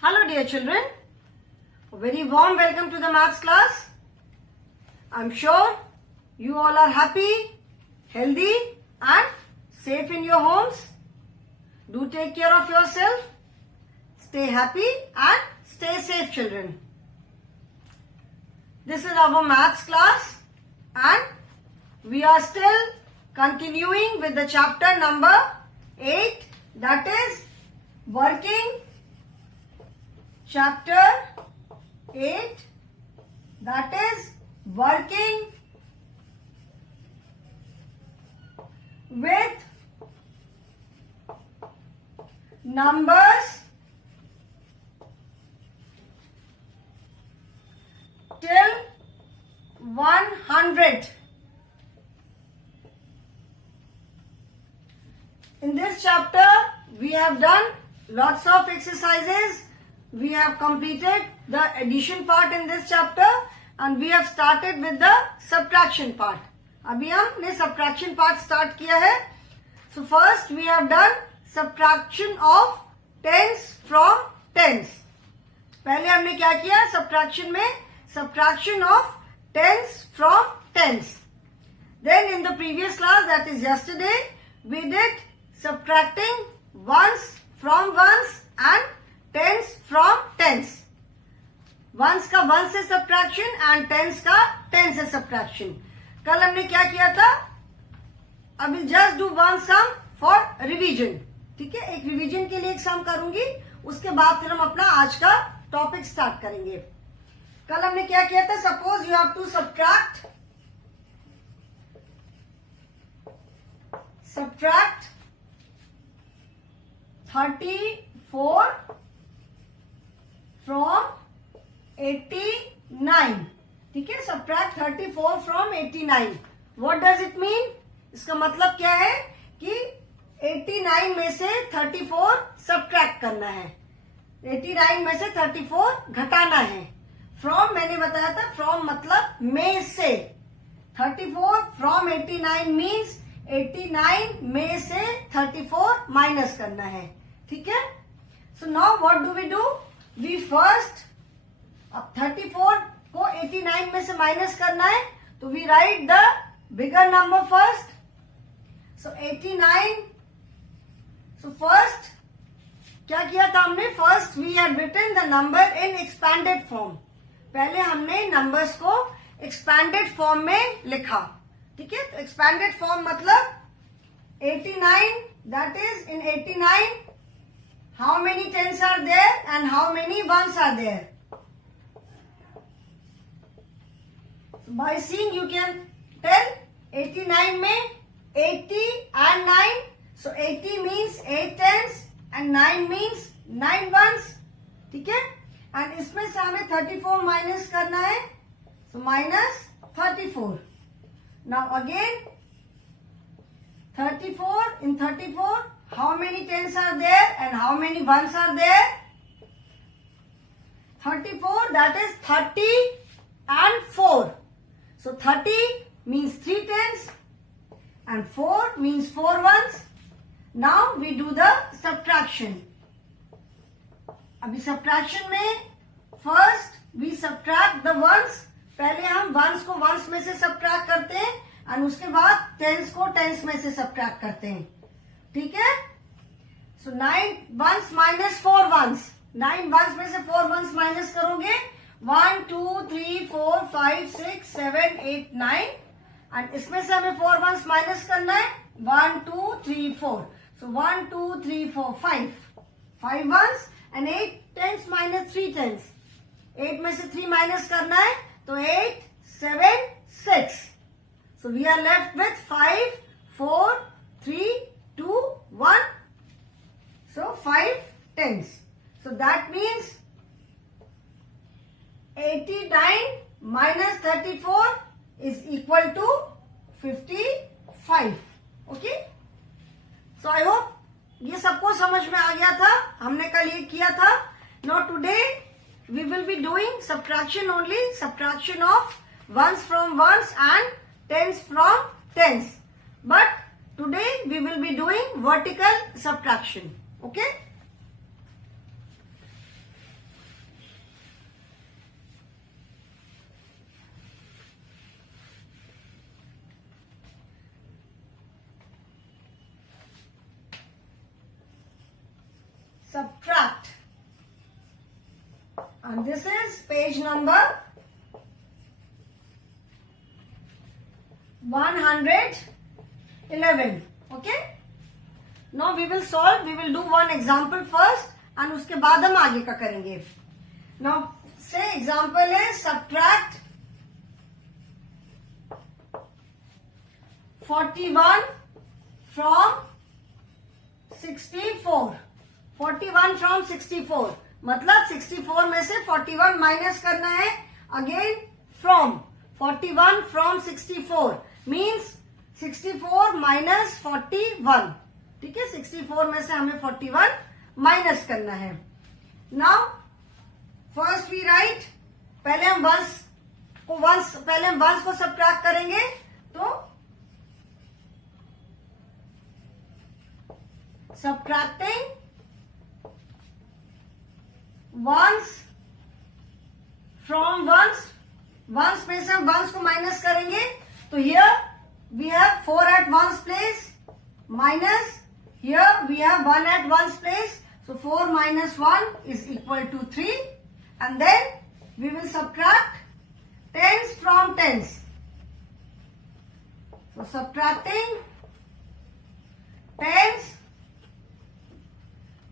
Hello dear children, a very warm welcome to the maths class. I'm sure you all are happy, healthy and safe in your homes. Do take care of yourself, stay happy and stay safe children. This is our maths class and we are still continuing with the chapter number 8, that is working. Chapter 8, that is working with numbers till 100. In this chapter, we have done lots of exercises. We have completed the addition part in this chapter and we have started with the subtraction part. अभी हमने subtraction part start किया है. So first we have done subtraction of tens from tens. पहले हमने क्या किया subtraction में? Subtraction of tens from tens. Then in the previous class, that is yesterday, we did subtracting ones from ones and tens from tens. Ones का one से subtraction and tens का ten से subtraction. कल हमने क्या किया था? I will just do one sum for revision. ठीक है, एक revision के लिए एक sum करूंगी, उसके बाद फिर हम अपना आज का टॉपिक स्टार्ट करेंगे. कल हमने क्या किया था? Suppose you have to subtract 34 from 89. ठीक है, subtract 34 from 89. What does it mean? इसका मतलब क्या है कि 89 में से 34 subtract करना है. 89 में से 34 घटाना है. From मैंने बताया था, from मतलब में से. 34 from 89 means 89 में से 34 माइनस करना है. ठीक है. So now what do we do? We first, अब 34 को 89 में से माइनस करना है, तो we write the bigger number first. So 89. So first क्या किया था हमने? First we had written the number in expanded form. पहले हमने नंबर्स को expanded form में लिखा. ठीक है. तो expanded form मतलब 89, that is in 89 how many tens are there and how many ones are there. So by seeing you can tell 89 में 80 and 9. So 80 means 8 tens and 9 means 9 ones. ठीक है. And इसमें से हमें 34 माइनस करना है. So minus 34. Now again 34, in 34 how many tens are there and how many ones are there? 34, that is 30 and 4. So 30 means 3 tens and 4 means 4 ones. Now we do the subtraction. अभी subtraction में first we subtract the ones. पहले हम ones को ones में से subtract करते हैं और उसके बाद tens को tens में से subtract करते हैं. ठीक है. So 9 ones minus 4 ones. 9 ones में से 4 ones minus करोगे. 1, 2, 3, 4, 5, 6, 7, 8, 9. और इसमें से हमें 4 ones minus करना है. 1, 2, 3, 4. So 1, 2, 3, 4, 5. 5 ones and 8 tens minus 3 tens. 8 में से 3 minus करना है. तो 8, 7, 6. So we are left with 5, 4, 3, 2, 1. So 5 tens. So that means 89 minus 34 is equal to 55. Okay? So I hope ये सबको समझ में आ गया था. हमने कल ये किया था. Now today we will be doing subtraction only. Subtraction of ones from ones and tens from tens. But today we will be doing vertical subtraction. Okay? subtract, and this is page number 111. Okay, now we will solve. We will do one example first and उसके बाद हम आगे का करेंगे. Now say example is subtract 41 from 64. 41 from 64 मतलब 64 में से 41 minus करना है. Again from 41 from 64 means 64 minus 41. ठीक है, 64 में से हमें 41 माइनस करना है. नाउ फर्स्ट वी राइट, पहले हम वंस को सब्ट्रैक्ट करेंगे. तो सब्ट्रैक्टिंग वंस फ्रॉम वंस में से हम वंस को माइनस करेंगे. तो here we have 4 at ones place minus here we have 1 at ones place. So 4 minus 1 is equal to 3, and then we will subtract tens from tens. So subtracting tens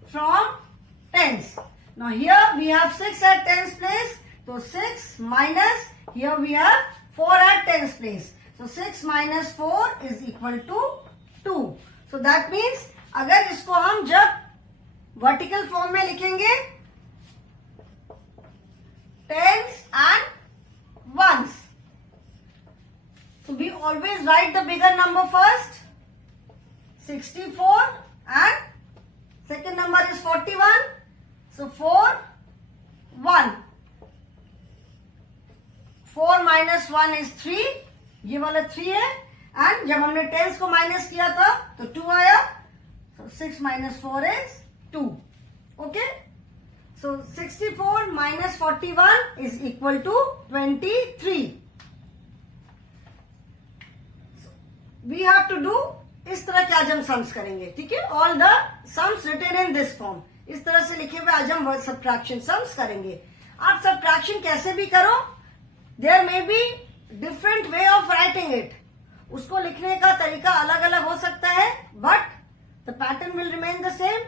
from tens. Now here we have 6 at tens place. So 6 minus, here we have 4 at tens place. So 6 minus 4 is equal to 2. So that means अगर इसको हम जब vertical form में लिखेंगे tens and ones, so we always write the bigger number first. 64 and second number is 41. So 4 1. 4 minus 1 is 3. ये वाला 3 है. And जब हमने टेंस को माइनस किया था तो 2 आया. So 6 minus 4 is 2. Okay. So 64 minus 41 is equal to 23. So we have to do इस तरह के आज हम सम्स करेंगे. ठीक है, all the sums written in this form. इस तरह से लिखे हुए आज हम सब्ट्रैक्शन सम्स करेंगे. आप सब्ट्रैक्शन कैसे भी करो, there may be different way of writing it. उसको लिखने का तरीका अलग अलग हो सकता है, but the pattern will remain the same.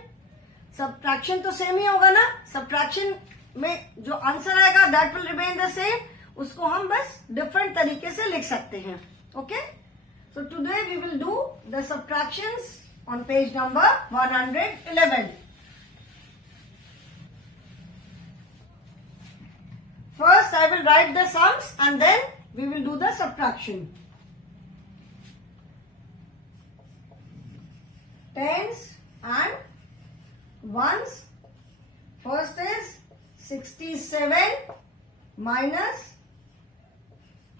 Subtraction तो सेम ही होगा ना. सब्ट्रैक्शन में जो आंसर आएगा that will remain the same. उसको हम बस डिफरेंट तरीके से लिख सकते हैं. Okay, so today we will do the subtractions on page number 111. First I will write the sums and then we will do the subtraction. Tens and ones. First is 67 minus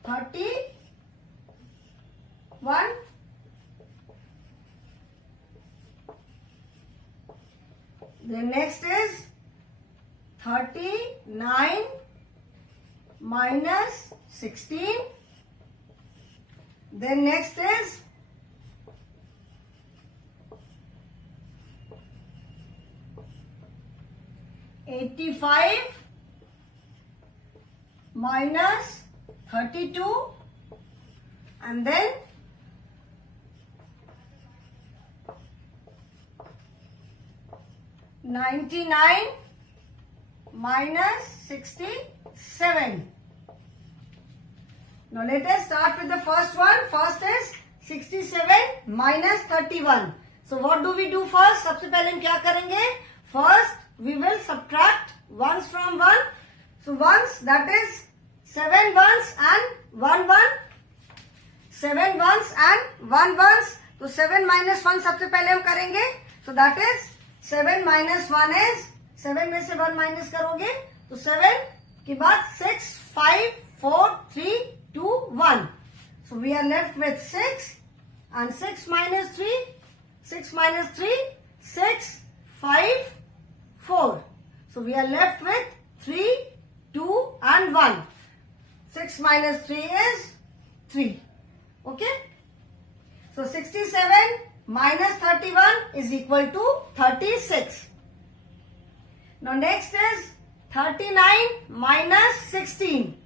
31. The next is 39 minus 16. Then next is 85 minus 32, and then 99 minus 67. Now let us start with the first one. First is 67 minus 31. So what do we do first? सबसे पहले हम क्या करेंगे? First we will subtract ones from 1. So ones, that is 7 ones and 1 1. 7 ones and 1 ones. तो 7 minus 1 सबसे पहले हम करेंगे. So that is 7 minus 1 is 7 में से 1 minus करोगे तो 7 के बाद 6 5 4 3 2 1. So we are left with 6 and 6 minus 3. 6 minus 3 6 5 4. So we are left with 3 2 and 1. 6 minus 3 is 3. Okay. So 67 minus 31 is equal to 36. Now next is 39 minus 16.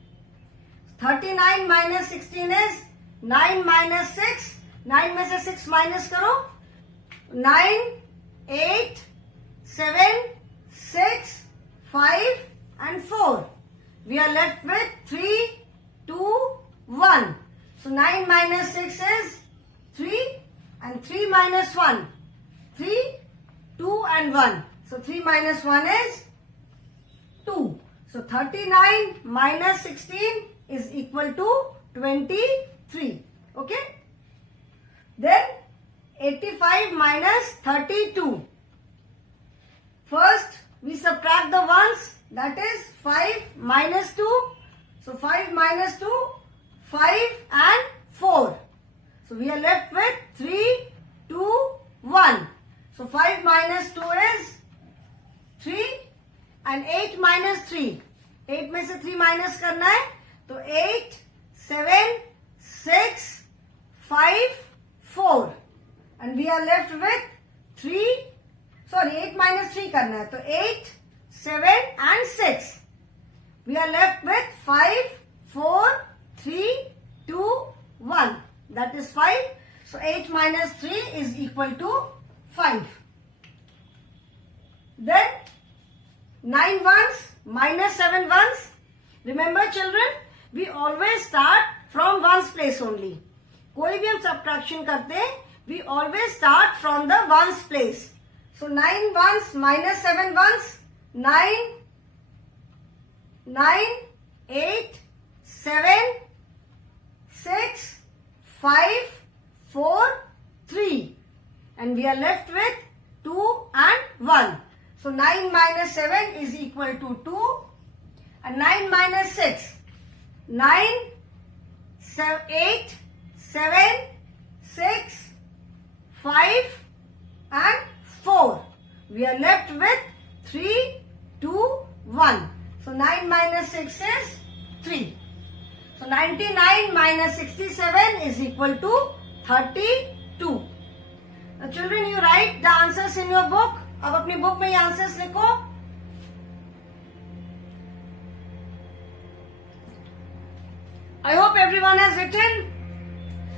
39 minus 16 is 9 minus 6. 9 में से 6 minus करो. 9, 8, 7, 6, 5 and 4. We are left with 3, 2, 1. So 9 minus 6 is 3 and 3 minus 1. 3, 2 and 1. So 3 minus 1 is 2. So 39 minus 16 is equal to 23. Okay. Then 85 minus 32. First we subtract the ones, that is 5 minus 2. So 5 minus 2, 5 and 4. So we are left with 3, 2, 1. So 5 minus 2 is 3 and 8 minus 3. 8 में से 3 minus करना है, तो 8, 7, 6, 5, 4. And we are left with 3, 8 minus 3 करना है, तो 8, 7 and 6. We are left with 5, 4, 3, 2, 1. That is 5. So 8 minus 3 is equal to 5. Then 9 ones minus 7 ones. Remember children, we always start from ones place only. कोई भी हम subtraction करते हैं, we always start from the ones place. So 9 ones minus 7 ones. 9, 8, 7, 6, 5, 4, 3. And we are left with 2 and 1. So 9 minus 7 is equal to 2. And 9 minus 6. 9, 8, 7, 6, 5 and 4. We are left with 3, 2, 1. So 9 minus 6 is 3. So 99 minus 67 is equal to 32. Now children, you write the answers in your book. अब अपनी book में ये answers लिखो. I hope everyone has written.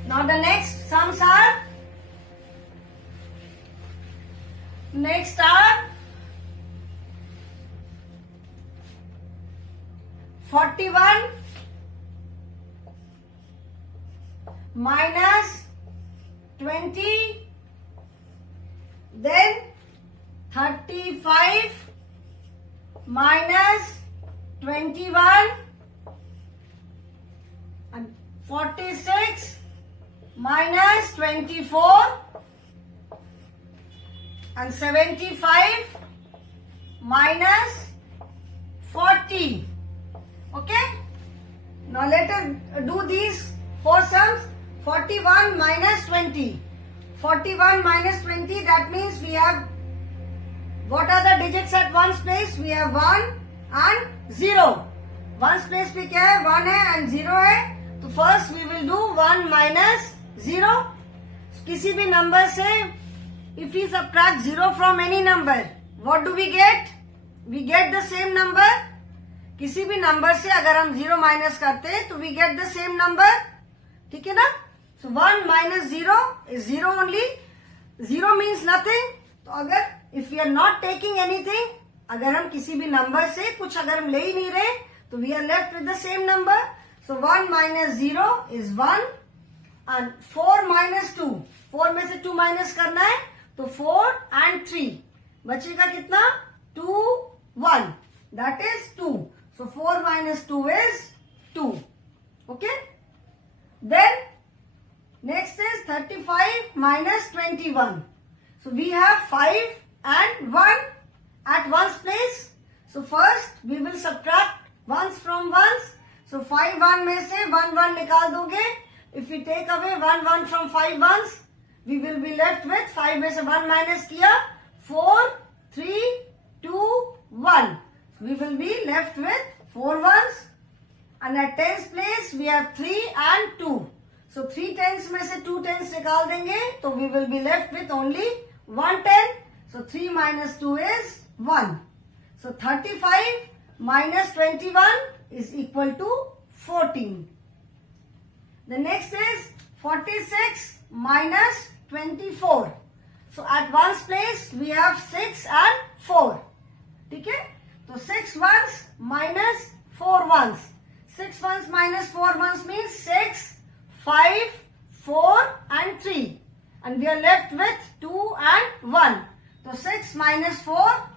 Now the next sums are. Next are 41 minus 20, then 35 minus 21 and 46 minus 24 and 75 minus 40. Okay. Now let us do these four sums. 41 minus 20. 41 minus 20, that means we have, what are the digits at ones place? We have 1 and 0. Ones place पे क्या है? 1 है and 0 है. तो first we will do 1 minus 0. किसी भी number से, if we subtract 0 from any number, what do we get? We get the same number. किसी भी number से अगर हम 0 minus करते हैं तो we get the same number. ठीक है ना? So 1 minus 0 is 0 only. 0 means nothing. तो अगर if we are not taking anything, अगर हम किसी भी number से कुछ अगर हम ले ही नहीं रहे, तो we are left with the same number. So 1 minus 0 is 1 and 4 minus 2. 4 में से 2 minus करना है, तो 4 and 3. बचेगा कितना? 2, 1. That is 2. So 4 minus 2 is 2. Okay? Then next is 35 minus 21. So we have 5 and 1 at ones place. So first we will subtract ones from ones. So 5 1 में से 1 1 निकाल दोगे. If we take away 1 1 from 5 ones, we will be left with 5 में से 1 minus किया, 4, 3, 2, 1. We will be left with 4 ones. And at tens place we have 3 and 2. So 3 tens में से 2 tens निकाल देंगे, तो we will be left with only 1 10. So 3 minus 2 is 1. So 35 minus 21 is equal to 14. The next is 46 minus 24. So at ones place we have 6 and 4. Okay? So 6 ones minus 4 ones. 6 ones minus 4 ones means 6, 5, 4 and 3. And we are left with 2 and 1. So 6 minus 4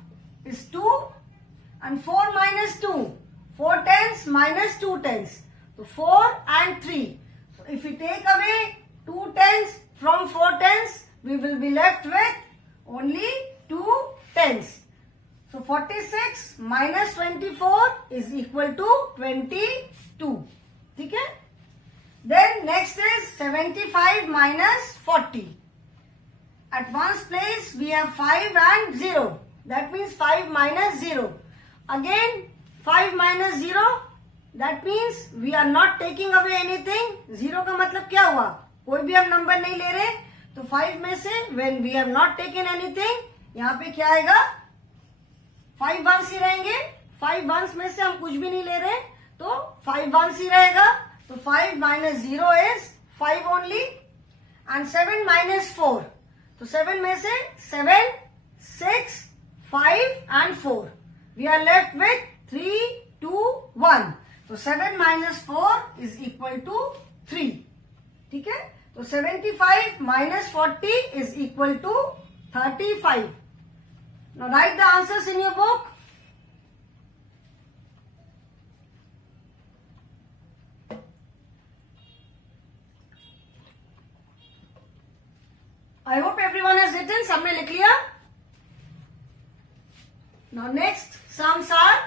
is 2 and 4 minus 2. 4 tens minus 2 tens. So 4 and 3. So if we take away 2 tens from 4 tens, we will be left with only 2 tens. So 46 minus 24 is equal to 22. Okay? Then next is 75 minus 40. At ones place we have 5 and 0. That means 5 minus 0. Again 5 minus 0. That means we are not taking away anything. 0 का मतलब क्या हुआ? कोई भी हम number नहीं ले रहे. तो 5 में से when we have not taken anything, यहाँ पे क्या आएगा? 5 वंस ही रहेंगे. 5 वंस में से हम कुछ भी नहीं ले रहे, तो 5 वंस ही रहेगा. तो 5 minus 0 is 5 only. And 7 minus 4. तो 7 में से 7, 6, 5 and 4. We are left with 3, 2, 1. So 7 minus 4 is equal to 3. ठीक है? तो 75 minus 40 is equal to 35. Now write the answers in your book. I hope everyone has written. सबने लिख लिया? Now next sums are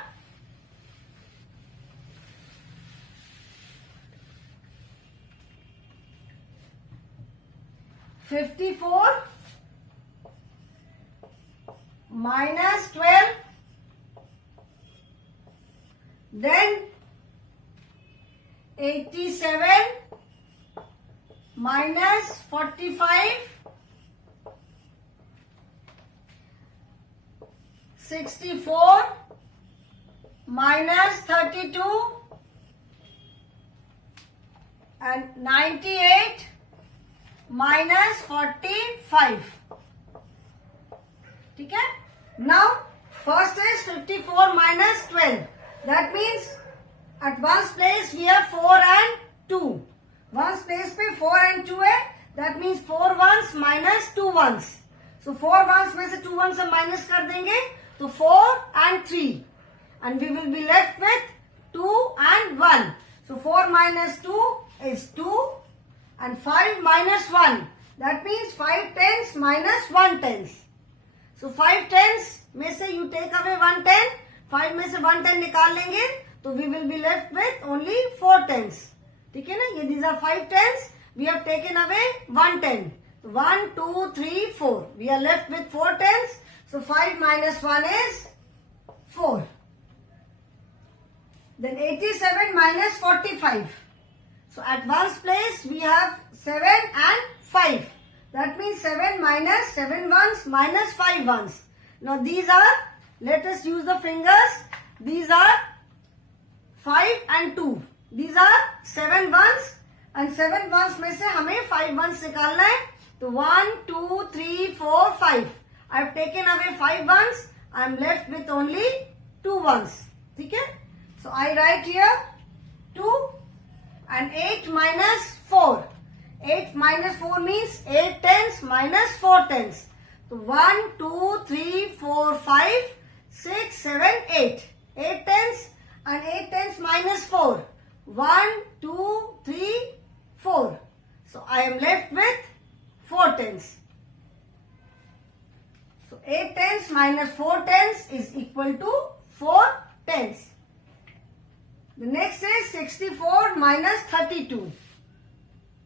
$54 minus 12, then 87 minus 45, 64 minus 32 and 98 minus 45. ठीक है? Now first is 54 minus 12. That means at ones place we have 4 and 2. Ones place पे 4 and 2 है. That means 4 ones minus 2 ones. So 4 ones में से 2 ones हम minus कर देंगे. तो 4 and 3. And we will be left with 2 and 1. So 4 minus 2 is 2. And 5 minus 1. That means 5 tens minus 1 tens. So 5 tens में से you take away 1 ten. 5 में से 1 ten निकाल लेंगे. तो we will be left with only 4 tens. ठीक है ना? ये these are 5 tens. We have taken away 1 ten. 1, 2, 3, 4. We are left with 4 tens. So 5 minus 1 is 4. Then 87 minus 45. So at ones place we have 7 and 5. That means 7 minus 7 ones minus 5 ones. Now these are, let us use the fingers. These are 5 and 2. These are 7 ones and 7 ones में से हमें 5 ones निकालना है. तो 1, 2, 3, 4, 5. I have taken away 5 ones. I am left with only 2 ones. ठीक है? So I write here 2 and 8 minus 4. 8 minus 4 means 8 tens minus 4 tens. So 1, 2, 3, 4, 5, 6, 7, 8. 8 tens and 8 tens minus 4. 1, 2, 3, 4. So I am left with 4 tens. So 8 tens minus 4 tens is equal to 4 tens. The next is 64 minus 32.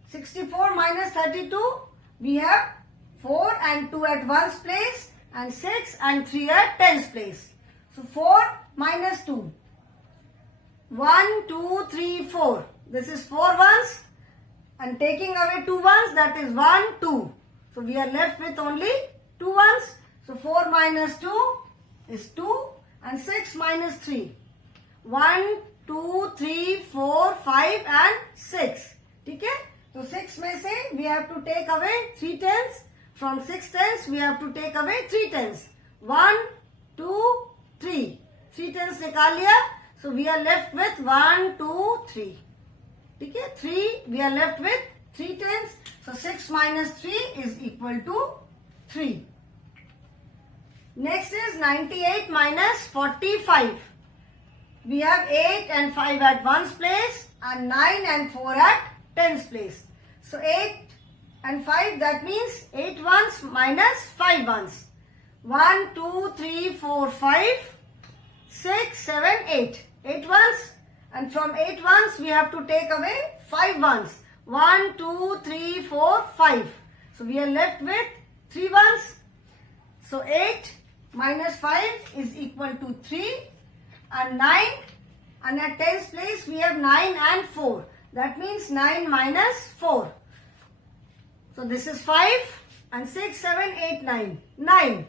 64 minus 32, we have 4 and 2 at ones place and 6 and 3 at tens place. So 4 minus 2. 1, 2, 3, 4. This is 4 ones and taking away 2 ones, that is 1, 2. So we are left with only 2 ones. So 4 minus 2 is 2 and 6 minus 3. 1, 2, 3, 4, 5 and 6. ठीक है? तो 6 में से we have to take away 3 tens. From 6 tens we have to take away 3 tens. 1, 2, 3. 3 tens निकाल लिया. So we are left with 1, 2, 3. ठीक है? 3 we are left with 3 tens. So 6 minus 3 is equal to 3. Next is 98 minus 45. We have 8 and 5 at 1's place and 9 and 4 at 10's place. So 8 and 5, that means 8 ones minus 5 ones. 1, 2, 3, 4, 5, 6, 7, 8. 8 ones, and from 8 ones we have to take away 5 ones. 1, 2, 3, 4, 5. So we are left with 3 ones. So 8 minus 5 is equal to 3 and 9, and at 10's place we have 9 and 4. That means 9 minus 4. So this is 5 and 6, 7, 8, 9. 9.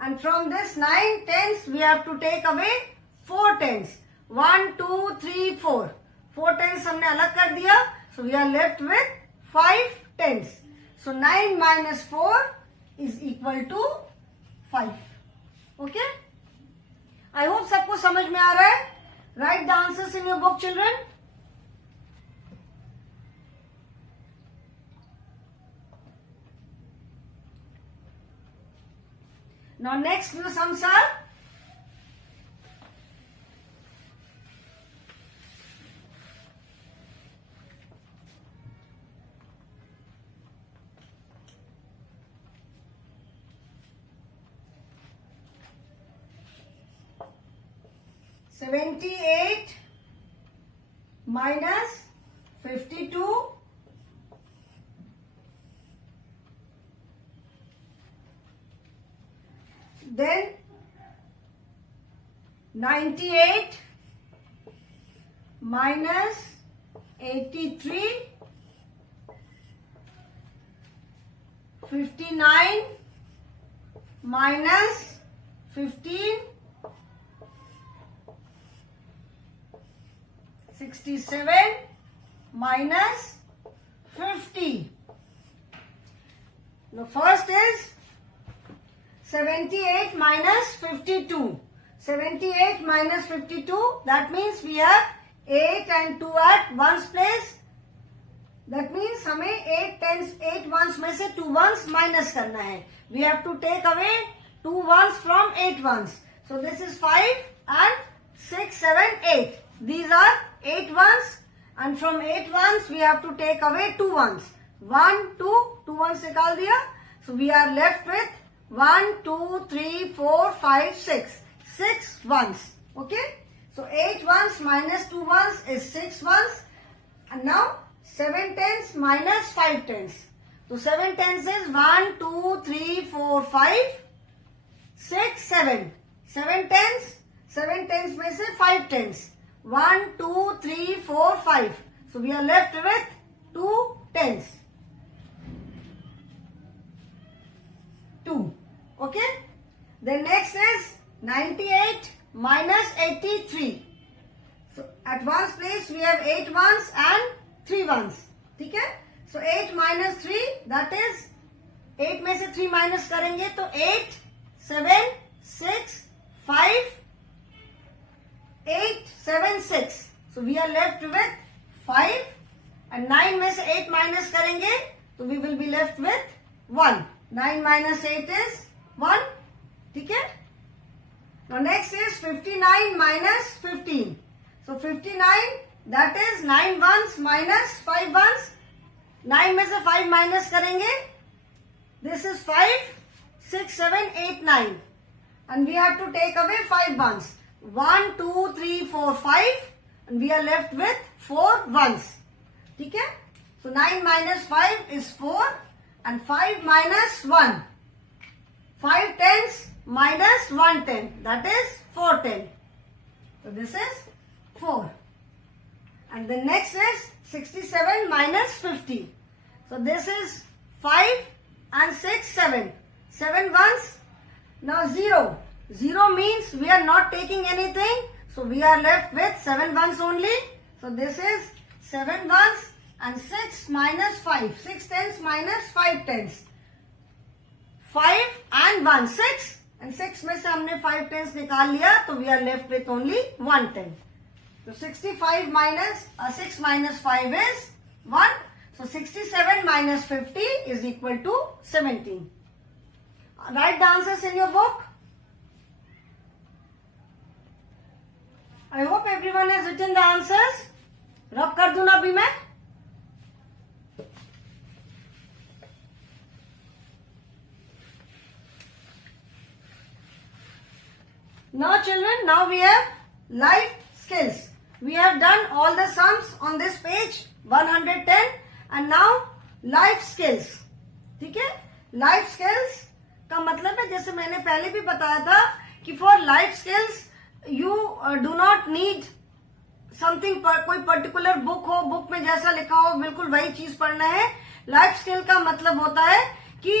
And from this 9 tens we have to take away 4 tens. 1, 2, 3, 4. 4 tens हमने अलग कर दिया. So we are left with 5 tens. So 9 minus 4 is equal to 5. Okay? I hope सबको समझ में आ रहा है. Write the answers in your book, children. Now next few sums are $78 minus 52 then 98 minus 83 59 minus 15 67 minus 50. The first is 78 minus 52. 78 minus 52, that means we have 8 and 2 at 1's place. That means हमें 8 tens 8 ones में से 2 ones minus करना है. We have to take away 2 ones from 8 ones. So this is 5 and 6, 7, 8. These are 8 ones, and from 8 ones we have to take away 2 ones. 1, 2 ones निकाल दिया. So we are left with 1, 2, 3, 4, 5, 6. 6 ones. Okay? So 8 ones minus 2 ones is 6 ones. And now 7 tens minus 5 tens. So 7 tens is 1, 2, 3, 4, 5, 6, 7. 7 tens में से 5 tens. 1, 2, 3, 4, 5. So we are left with 2 tens. 2. Okay? Then next is 98 minus 83. So at 1's place we have 8 ones and 3 ones. ठीक है? So 8 minus 3, that is 8 में से 3 minus करेंगे तो 8, 7, 6, 5, 8, 7, 6. So we are left with 5, and 9 में से 8 minus करेंगे तो we will be left with 1. 9 minus 8 is 1. ठीक है? Now next is 59 minus 15. So 59, that is 9 ones minus 5 ones. 9 में से 5 minus करेंगे. This is 5, 6, 7, 8, 9. And we have to take away 5 ones. 1, 2, 3, 4, 5. And we are left with 4 ones. ठीक है? So 9 minus 5 is 4. And 5 minus 1. 5 tens minus 1 10. That is 4 10. So this is 4. And the next is 67 minus 50. So this is 5 and 6, 7. 7 ones. Now 0. 0 means we are not taking anything. So we are left with 7 ones only. So this is 7 ones and 6 minus 5. 6 tens minus 5 tens. 5 and 1, 6. And 6 में से हमने 5 tens निकाल लिया, तो we are left with only 1 10. So 65 minus 6 minus 5 is 1. So 67 minus 50 is equal to 17. Write the answers in your book. I hope everyone has written the answers. रब कर दूं ना अभी मैं? Now children, now we have life skills. We have done all the sums on this page 110 and now life skills. ठीक है? Life skills का मतलब है, जैसे मैंने पहले भी बताया था कि for life skills you do not need something, कोई पर्टिकुलर बुक हो, बुक में जैसा लिखा हो बिल्कुल वही चीज पढ़ना है. लाइफ स्किल का मतलब होता है कि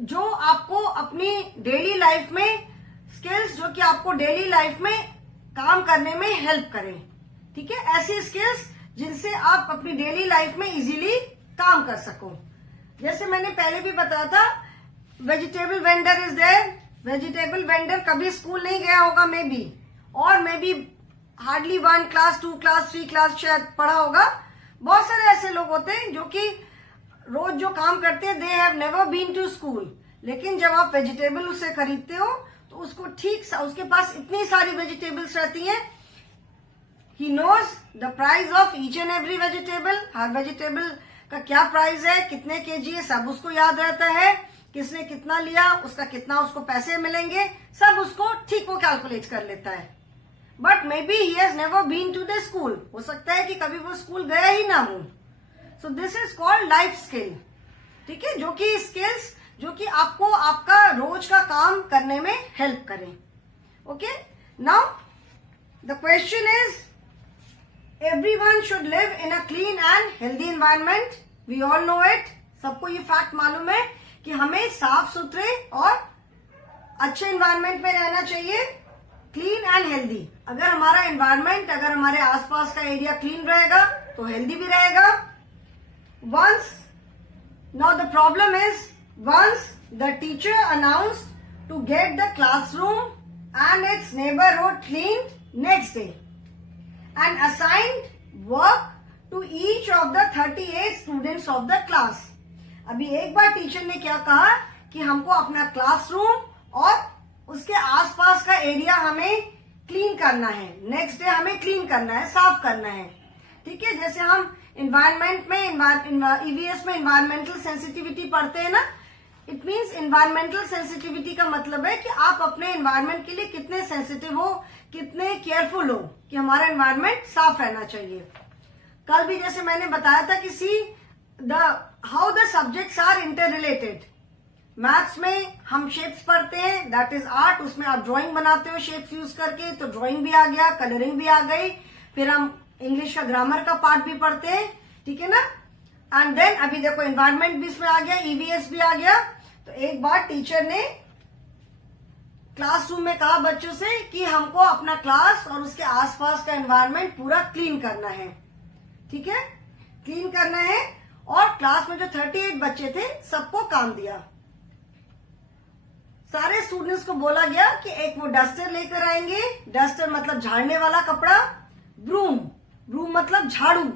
जो आपको अपनी डेली लाइफ में स्किल्स, जो कि आपको डेली लाइफ में काम करने में हेल्प करें. ठीक है? ऐसी स्किल्स जिनसे आप अपनी डेली लाइफ में इजीली काम कर सको. जैसे मैंने पहले भी बताया था, vegetable vendor is there. Vegetable vendor कभी स्कूल नहीं गया होगा मे बी, और maybe hardly 1 class 2 class 3 class शायद पढ़ा होगा. बहुत सारे ऐसे लोग होते हैं जो कि रोज जो काम करते हैं, they have never been to school. लेकिन जब आप वेजिटेबल उससे खरीदते हो तो उसको ठीक, उसके पास इतनी सारी वेजिटेबल्स रहती हैं. He knows the price of each and every vegetable. हर वेजिटेबल का क्या प्राइस है, कितने केजी है, सब उसको याद रहता है. किसने कितना लिया, उसका कितना उसको पैसे मिलेंगे, सब उसको ठीक वो कैलकुलेट कर लेता है. But maybe he has never been to the school. हो सकता है कि कभी वो स्कूल गया ही ना हो. So this is called life skill. ठीक है? जो कि स्किल्स जो कि आपको आपका रोज का काम करने में हेल्प करें. Okay, now the question is, everyone should live in a clean and healthy environment. We all know it. सबको ये फैक्ट मालूम है कि हमें साफ सुथरे और अच्छे एनवायरमेंट में रहना चाहिए, क्लीन एंड हेल्दी. अगर हमारा एनवायरमेंट, अगर हमारे आसपास का एरिया क्लीन रहेगा तो हेल्दी भी रहेगा. Once, now the problem is, once the teacher announced to get the classroom and its neighborhood cleaned next day and assigned work to each of the 38 students of the class. अभी एक बार teacher ने क्या कहा कि हमको अपना classroom और उसके आसपास का एरिया हमें क्लीन करना है. नेक्स्ट डे हमें क्लीन करना है, साफ करना है. ठीक है? जैसे हम इन्वायरमेंट में, ईवीएस में इन्वायरमेंटल सेंसिटिविटी पढ़ते हैं ना. इट मीन्स इन्वायरमेंटल सेंसिटिविटी का मतलब है कि आप अपने एनवायरमेंट के लिए कितने सेंसिटिव हो, कितने केयरफुल हो कि हमारा एनवायरमेंट साफ रहना चाहिए. कल भी जैसे मैंने बताया था कि see how the subjects are inter related. Maths में हम शेप्स पढ़ते हैं, दैट इज आर्ट. उसमें आप ड्राइंग बनाते हो शेप्स यूज करके, तो ड्राइंग भी आ गया, कलरिंग भी आ गई. फिर हम इंग्लिश का ग्रामर का पार्ट भी पढ़ते हैं. ठीक है ना? एंड देन अभी देखो एनवायरमेंट भी इसमें आ गया, ईवीएस भी आ गया. तो एक बार टीचर ने क्लासरूम में कहा बच्चों से कि हमको अपना क्लास और उसके आसपास का एनवायरमेंट पूरा क्लीन करना है. ठीक है? क्लीन करना है. और क्लास में जो 38 बच्चे थे सबको काम दिया. सारे स्टूडेंट्स को बोला गया कि एक वो डस्टर लेकर आएंगे. डस्टर मतलब झाड़ने वाला कपड़ा. ब्रूम, ब्रूम मतलब झाड़ू.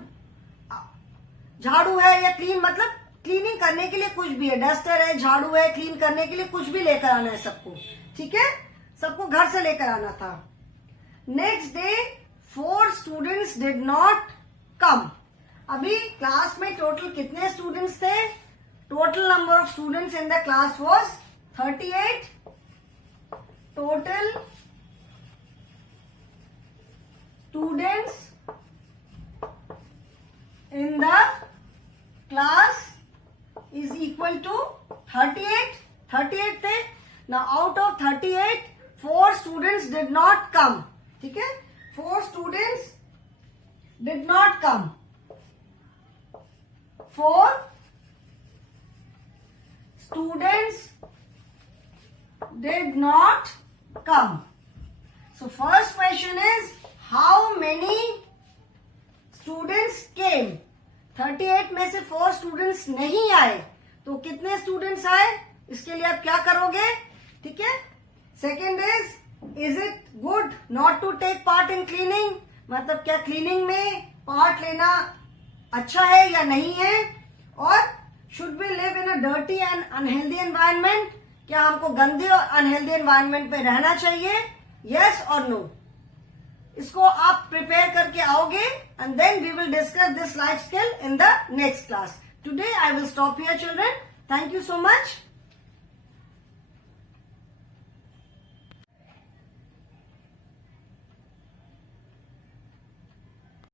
झाड़ू है या क्लीन मतलब क्लीनिंग करने के लिए कुछ भी है. डस्टर है, झाड़ू है, क्लीन करने के लिए कुछ भी लेकर आना है सबको. ठीक है? सबको घर से लेकर आना था. Next day 4 students did not come. अभी क्लास में टोटल कितने स्टूडेंट्स थे? Total number of students in the class was 38. Total students in the class is equal to 38. 38 थे. Now out of 38, 4 students did not come. ठीक है? 4 students did not come. 4 students did not come. So first question is, how many students came? 38 में से 4 students नहीं आए, तो कितने students आए? इसके लिए आप क्या करोगे? ठीक है. Second is it good not to take part in cleaning? मतलब क्या क्लीनिंग में पार्ट लेना अच्छा है या नहीं है? और should we live in a dirty and unhealthy environment? क्या हमको गंदे और अनहेल्दी एनवायरनमेंट में रहना चाहिए? यस और नो? इसको आप प्रिपेयर करके आओगे and then we will discuss this life skill in the next class. Today I will stop here children. Thank you so much.